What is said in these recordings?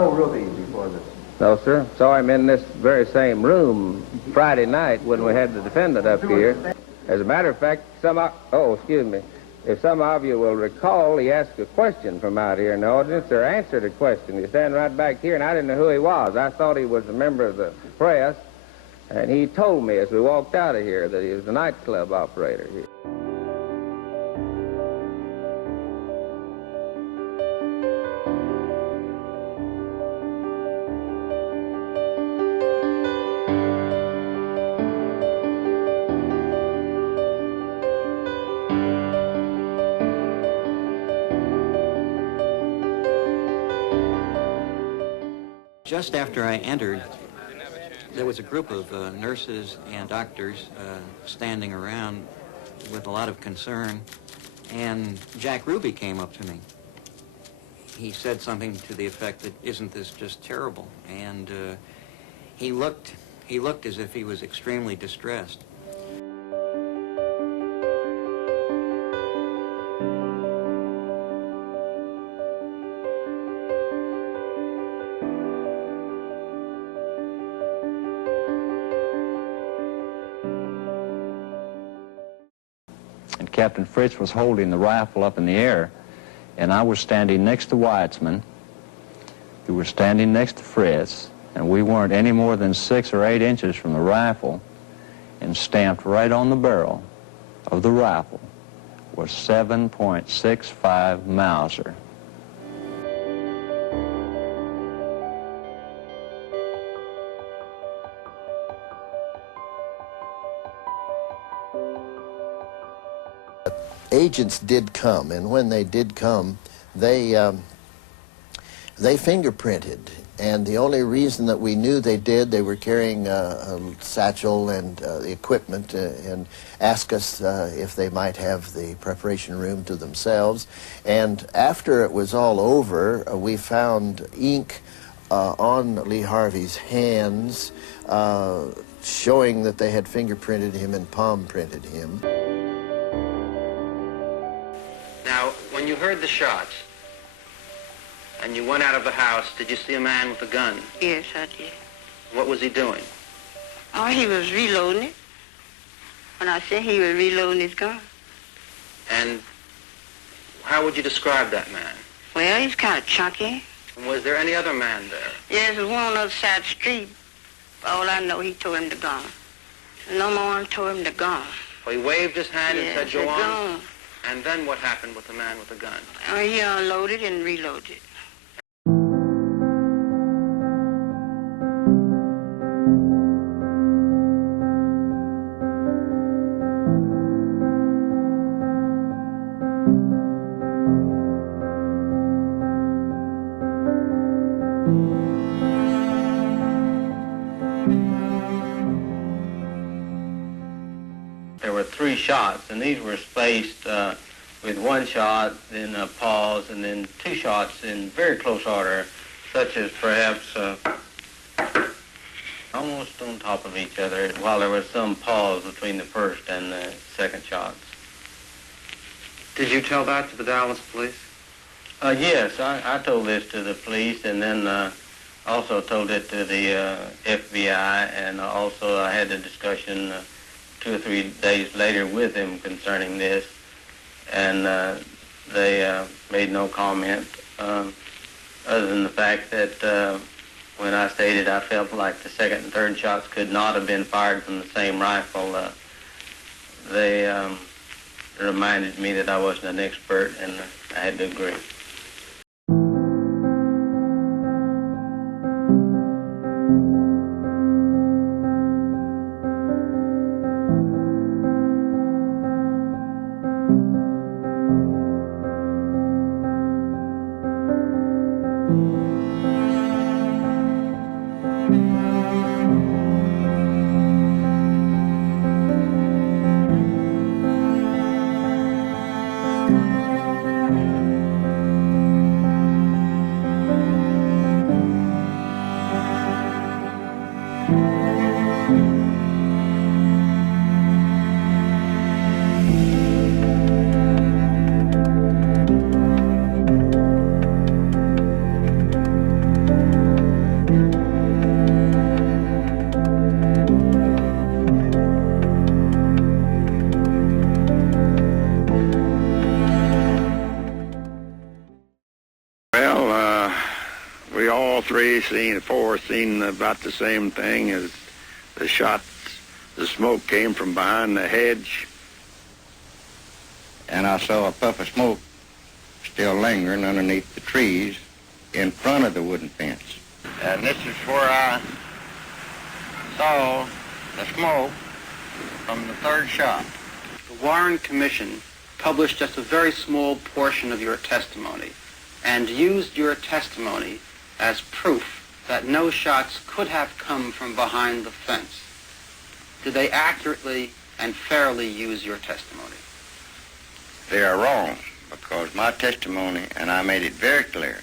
Oh, Ruby before this? No, sir. Saw him in this very same room Friday night when we had the defendant up here. As a matter of fact, if some of you will recall, he asked a question from out here in the audience, or answered a question. He's standing right back here, and I didn't know who he was. I thought he was a member of the press, and he told me as we walked out of here that he was a nightclub operator here. Just after I entered, there was a group of nurses and doctors standing around with a lot of concern, and Jack Ruby came up to me. He said something to the effect that, "Isn't this just terrible?" And he looked as if he was extremely distressed. And Captain Fritz was holding the rifle up in the air, and I was standing next to Weitzman, who was standing next to Fritz, and we weren't any more than 6 or 8 inches from the rifle, and stamped right on the barrel of the rifle was 7.65 Mauser. Agents did come, and when they did come, they fingerprinted. And the only reason that we knew they did, they were carrying a satchel and equipment, and asked us if they might have the preparation room to themselves. And after it was all over, we found ink on Lee Harvey's hands, showing that they had fingerprinted him and palm printed him. Now, when you heard the shots and you went out of the house, did you see a man with a gun? Yes, I did. What was he doing? Oh, he was reloading it. When I said he was reloading his gun. And how would you describe that man? Well, he's kind of chunky. Was there any other man there? Yes, there's one on the other side of the street. All I know, he told him to go. No more told him to go. Well, he waved his hand and said, go on. On. And then what happened with the man with the gun? He unloaded and reloaded. There were 3 shots, and these were spaced with 1 shot, then a pause, and then 2 shots in very close order, such as perhaps almost on top of each other, while there was some pause between the first and the second shots. Did you tell that to the Dallas police? Yes, I told this to the police, and then also told it to the FBI, and also I had a discussion 2 or 3 days later with him concerning this, and they made no comment other than the fact that when I stated I felt like the second and third shots could not have been fired from the same rifle, they reminded me that I wasn't an expert, and I had to agree. three, seen four, seen about the same thing as the shots. The smoke came from behind the hedge. And I saw a puff of smoke still lingering underneath the trees in front of the wooden fence. And this is where I saw the smoke from the third shot. The Warren Commission published just a very small portion of your testimony and used your testimony as proof that no shots could have come from behind the fence. Did they accurately and fairly use your testimony? They are wrong, because my testimony, and I made it very clear,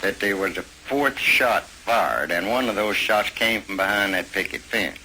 that there was a fourth shot fired, and one of those shots came from behind that picket fence.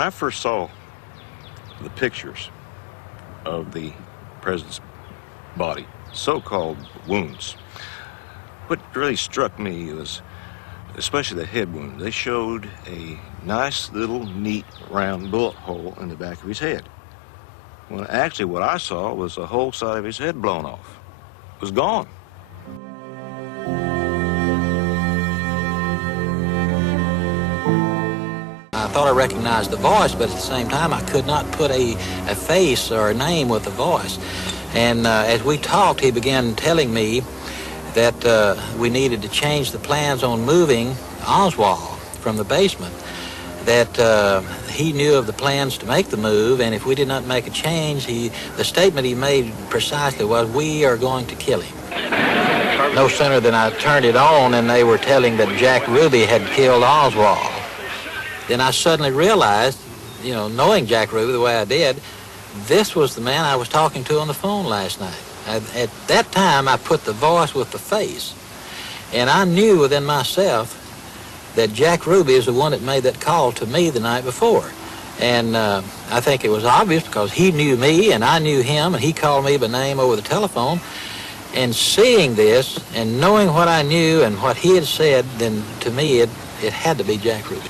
I first saw the pictures of the president's body, so-called wounds. What really struck me was especially the head wound. They showed a nice little neat round bullet hole in the back of his head. Well, actually what I saw was the whole side of his head blown off. It was gone. I thought I recognized the voice, but at the same time I could not put a face or a name with the voice. And as we talked, he began telling me that we needed to change the plans on moving Oswald from the basement, that he knew of the plans to make the move, and if we did not make a change, the statement he made precisely was, "We are going to kill him." No sooner than I turned it on and they were telling that Jack Ruby had killed Oswald, then I suddenly realized, you know, knowing Jack Ruby the way I did, this was the man I was talking to on the phone last night. At that time, I put the voice with the face, and I knew within myself that Jack Ruby is the one that made that call to me the night before. And I think it was obvious because he knew me and I knew him, and he called me by name over the telephone. And seeing this and knowing what I knew and what he had said, then to me it had to be Jack Ruby.